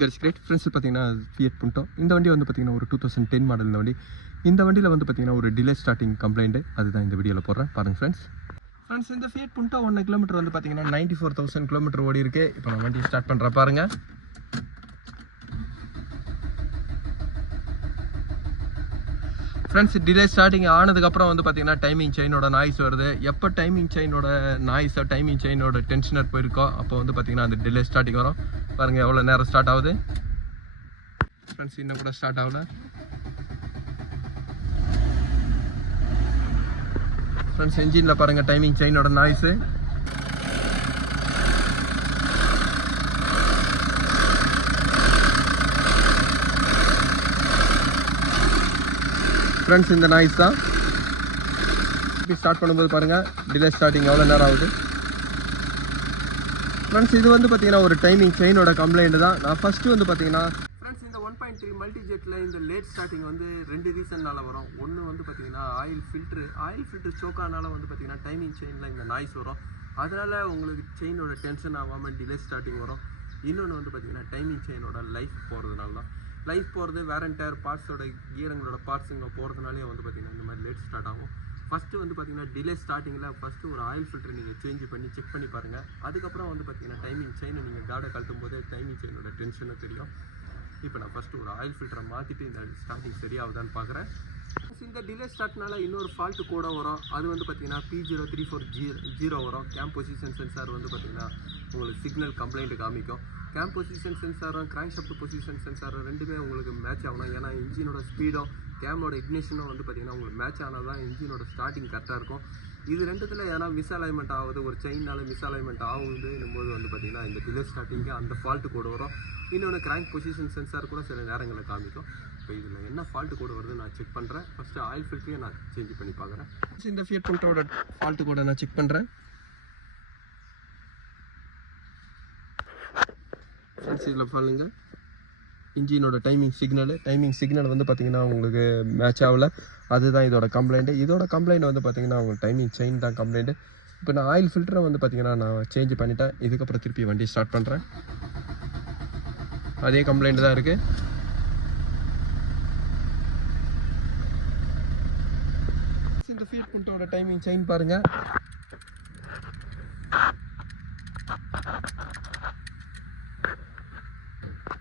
Cuts great friends பார்த்தீங்கன்னா Fiat புண்டோ இந்த வண்டி வந்து பார்த்தீங்கன்னா ஒரு 2010 மாடல் இந்த வண்டியில் வந்து பார்த்தீங்கன்னா ஒரு டிலே ஸ்டார்டிங் கம்ப்ளைண்ட் அதுதான் இந்த வீடியோவில் போடுறேன் பாருங்கள் ஃப்ரெண்ட்ஸ் இந்த ஃபியட் புண்டோ 1 கிலோமீட்டர் வந்து பார்த்தீங்கன்னா 94,000 கிலோமீட்டர் ஓடி இருக்கு. இப்போ நான் வண்டி ஸ்டார்ட் பண்ணுறேன் பாருங்கள். ஃப்ரெண்ட்ஸ் டிலே ஸ்டார்டிங் ஆனதுக்கப்புறம் வந்து பார்த்தீங்கன்னா டைமிங் செயினோட நாய்ஸ் வருது. எப்போ டைமிங் செயினோட டென்ஷனர் போயிருக்கோ அப்போ வந்து பார்த்தீங்கன்னா அந்த டிலே ஸ்டார்டிங் வரும். பாருங்கள் எவ்வளோ நேரம் ஸ்டார்ட் ஆகுது. ஃப்ரெண்ட்ஸ் இன்னும் கூட ஸ்டார்ட் ஆகல. ஃப்ரெண்ட்ஸ் என்ஜினில் பாருங்கள் டைமிங் செயினோட நாய்ஸு. ஃப்ரெண்ட்ஸ் இந்த நாய்ஸ் தான் ஸ்டார்ட் பண்ணும்போது பாருங்கள் டிலே ஸ்டார்டிங் எவ்வளோ நேரம் ஆகுது. ஃப்ரெண்ட்ஸ் இது வந்து பார்த்தீங்கன்னா ஒரு டைமிங் செயினோட கம்ப்ளைண்ட் தான். நான் ஃபஸ்ட்டு வந்து பார்த்தீங்கன்னா ஃப்ரெண்ட்ஸ் இந்த 1.3 மல்டிஜெட்டில் இந்த லேட் ஸ்டார்டிங் வந்து 2 ரீசன்னால வரும். ஒன்று வந்து பார்த்தீங்கன்னா ஆயில் ஃபில்ட்ரு சோக்கானால வந்து பார்த்தீங்கன்னா டைமிங் செயினில் இந்த நாய்ஸ் வரும். அதனால் உங்களுக்கு செயினோட டென்ஷன் ஆகாமல் டிலே ஸ்டார்டிங் வரும். இன்னொன்று வந்து பார்த்தீங்கன்னா டைமிங் செயினோட லைஃப் போகிறதுனால தான். லைஃப் போகிறது வேர் அண்ட் டயர் பார்ட்ஸோட கியருங்களோட பார்ட்ஸுங்க போகிறதுனாலே வந்து பார்த்தீங்கன்னா இந்த மாதிரி லேட் ஸ்டார்ட் ஆகும். ஃபஸ்ட்டு வந்து பார்த்தீங்கன்னா டிலே ஸ்டார்டிங்கில் ஃபஸ்ட்டு ஒரு ஆயில் ஃபில்டர் நீங்கள் சேஞ்ச் பண்ணி செக் பண்ணி பாருங்கள். அதுக்கப்புறம் வந்து பார்த்தீங்கன்னா டைமிங் செயினை நீங்கள் கார்டை கழட்டும் போதே டைமிங் செயினோட டென்ஷனை தெரியும். இப்போ நான் ஃபஸ்ட்டு ஒரு ஆயில் ஃபில்டரை மாற்றிட்டு இந்த ஸ்டார்டிங் சரியாகுதான்னு பார்க்குறேன். இந்த டிலே ஸ்டார்ட்னால இன்னொரு ஃபால்ட்டு கூட வரும். அது வந்து பார்த்தீங்கன்னா P0340 வரும். கேம்ப் பொசிஷன் சென்சார் வந்து பார்த்தீங்கன்னா உங்களுக்கு சிக்னல் கம்ப்ளைண்ட் காமிக்கும். கேம்ப் பொசிஷன் சென்சாரும் கிராங்க்ஷாஃப்ட் பொசிஷன் சென்சாரும் ரெண்டுமே உங்களுக்கு மேட்ச் ஆகணும். ஏன்னா இன்ஜினோட ஸ்பீடும் கேமோட இக்னிஷனும் வந்து பார்த்தீங்கன்னா உங்களுக்கு மேட்ச் ஆனால் தான் இன்ஜினோட ஸ்டார்டிங் கரெக்டாக இருக்கும். இது ரெண்டுத்தில் ஏன்னா மிஸ் அலைன்மெண்ட் ஆகுது, ஒரு செயினால் மிஸ் அலைன்மெண்ட் ஆகுதுன்னும்போது வந்து பார்த்தீங்கன்னா இந்த டிலே ஸ்டார்டிங்கு அந்த ஃபால்ட்டு கோடு வரும். இன்னொன்று கிராங்க் பொசிஷன் சென்சார் கூட சில நேரங்களில் காமிக்கும். இப்போ இதில் என்ன ஃபால்ட்டு கோடு வருது நான் செக் பண்ணுறேன். ஃபஸ்ட்டு ஆயில் ஃபில்ட்ரையும் நான் சேஞ்ச் பண்ணி பார்க்குறேன். இந்த ஃபியட் புண்டோட ஃபால்ட்டு கோடை நான் செக் பண்ணுறேன். ஃப்ரெண்ட்ஸ் இதில் பாருங்க இன்ஜினோட டைமிங் சிக்னல் வந்து பார்த்தீங்கன்னா உங்களுக்கு மேட்ச் ஆகலை. அதுதான் இதோட கம்ப்ளைண்ட் வந்து பார்த்தீங்கன்னா உங்களுக்கு டைமிங் செயின் தான் கம்ப்ளைண்ட்டு. இப்போ நான் ஆயில் ஃபில்டரை வந்து பார்த்தீங்கன்னா நான் சேஞ்ச் பண்ணிட்டேன். இதுக்கப்புறம் திருப்பி வண்டி ஸ்டார்ட் பண்ணுறேன். அதே கம்ப்ளைண்ட் தான் இருக்குது. இந்த ஃபியட் புண்டோட டைமிங் செயின் பாருங்கள்.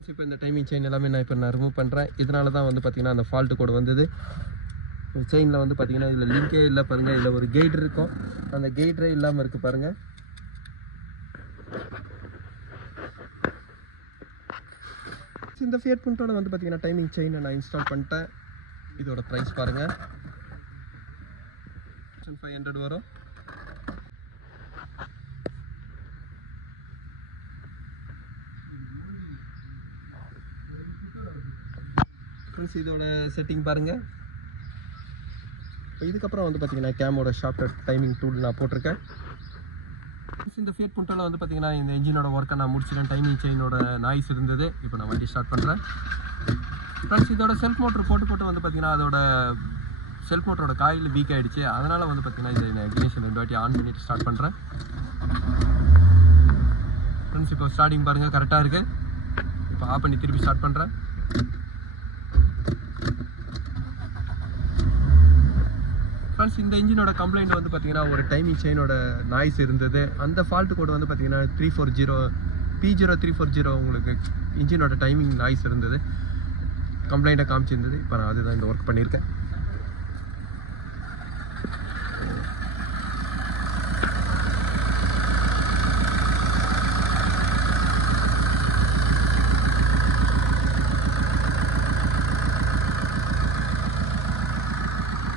இப்போ இந்த டைமிங் செயின் எல்லாமே நான் ரிமூவ் பண்ணுறேன். இதனால தான் வந்து பார்த்தீங்கன்னா அந்த ஃபால்ட்டு கோடு வந்தது. செயினில் வந்து பார்த்தீங்கன்னா இதில் லிங்கே இல்லை பாருங்கள். இதில் ஒரு கெய்ட் இருக்கும், அந்த கெய்டரே இல்லாமல் இருக்குது பாருங்கள். இந்த ஃபியட் புண்டோட வந்து பார்த்தீங்கன்னா டைமிங் செயினை நான் இன்ஸ்டால் பண்ணிட்டேன். இதோட ப்ரைஸ் பாருங்கள் 500 வரும். இதோட செட்டிங் பாருங்கள். இப்போ இதுக்கப்புறம் வந்து பார்த்தீங்கன்னா கேமோட ஷார்ட்கட் டைமிங் டூல் நான் போட்டிருக்கேன். இந்த ஃபியட் புண்டோவில் வந்து பார்த்தீங்கன்னா இந்த இன்ஜினோட ஒர்க்கை நான் முடிச்சிட்டேன். டைமிங் செயினோட நாய்ஸ் இருந்தது. இப்போ நான் வண்டி ஸ்டார்ட் பண்ணுறேன். ஃப்ரெண்ட்ஸ் இதோட செல்ஃப் மோட்டர் போட்டு வந்து பார்த்தீங்கன்னா அதோட செல்ஃப் மோட்டரோட காயில் வீக் ஆகிடுச்சு. அதனால் வந்து பார்த்தீங்கன்னா இதை நான் இக்னிஷன் 2 வாட்டி ஆன் பண்ணிவிட்டு ஸ்டார்ட் பண்ணுறேன். ஃப்ரெண்ட்ஸ் இப்போ ஸ்டார்டிங் பாருங்கள் கரெக்டாக இருக்குது. இப்போ ஆஃப் பண்ணி திருப்பி ஸ்டார்ட் பண்ணுறேன். ஃப்ரெண்ட்ஸ் இந்த இன்ஜினோட கம்ப்ளைண்ட் வந்து பார்த்தீங்கன்னா ஒரு டைமிங் செயினோட நாய்ஸ் இருந்தது. அந்த ஃபால்ட்டு கோடு வந்து பார்த்தீங்கன்னா P0340 உங்களுக்கு இன்ஜினோட டைமிங் நாய்ஸ் இருந்தது, கம்ப்ளைண்ட்டை காமிச்சிருந்தது. இப்போ நான் அதுதான் இந்த ஒர்க் பண்ணியிருக்கேன்.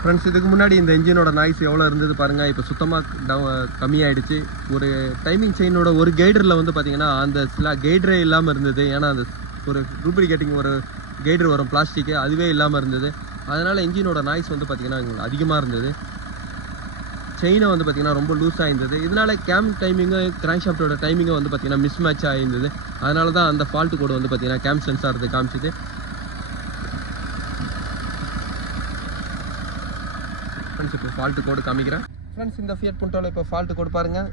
ஃப்ரெண்ட்ஸ் இதுக்கு முன்னாடி இந்த இன்ஜினோட நாய்ஸ் எவ்வளோ இருந்தது பாருங்கள். இப்போ சுத்தமாக கம்மியாயிடுச்சு. ஒரு டைமிங் செயினோட ஒரு கைடரில் வந்து பார்த்தீங்கன்னா அந்த கைடரே இல்லாமல் இருந்தது. ஏன்னா அந்த ஒரு டூப்ளிகேட்டிங் ஒரு கைடர் வரும் பிளாஸ்டிக்கு, அதுவே இல்லாமல் இருந்தது. அதனால் இன்ஜினோட நாய்ஸ் வந்து பார்த்தீங்கன்னா அதிகமாக இருந்தது. செயினை வந்து பார்த்தீங்கன்னா ரொம்ப லூஸாக இருந்தது. இதனால் கேம் டைமிங்கு கிராங்க்ஷாஃப்டோட டைமிங்கும் வந்து பார்த்தீங்கன்னா மிஸ் மேட்ச் ஆகிருந்தது. அதனால தான் அந்த ஃபால்ட்டு கோடு வந்து பார்த்தீங்கன்னா கேம் சென்சார் இது காமிச்சிது. ஃப்ரெண்ட்ஸ் இப்போ ஃபால்ட்டு கோடு காமிக்கிறேன். ஃப்ரெண்ட்ஸ் இந்த ஃபியட் புண்டோவில் இப்போ ஃபால்ட்டு கோடு பாருங்கள்.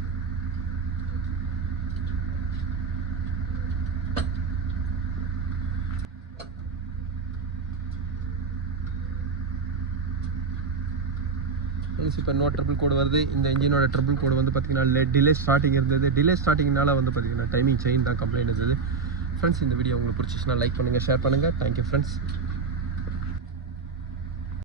ஃப்ரெண்ட்ஸ் இப்போ நோ ட்ரிபிள் கோடு வருது. இந்த இன்ஜினோட ட்ரிபிள் கோடு வந்து பார்த்தீங்கன்னா டிலே ஸ்டார்டிங் இருந்தது. டிலே ஸ்டார்டிங்னால வந்து பார்த்தீங்கன்னா டைமிங் செயின் தான் கம்ப்ளைண்ட் இருந்தது. ஃப்ரெண்ட்ஸ் இந்த வீடியோ உங்களுக்கு பிடிச்சிச்சுன்னா லைக் பண்ணுங்கள், ஷேர் பண்ணுங்கள். Thank you friends.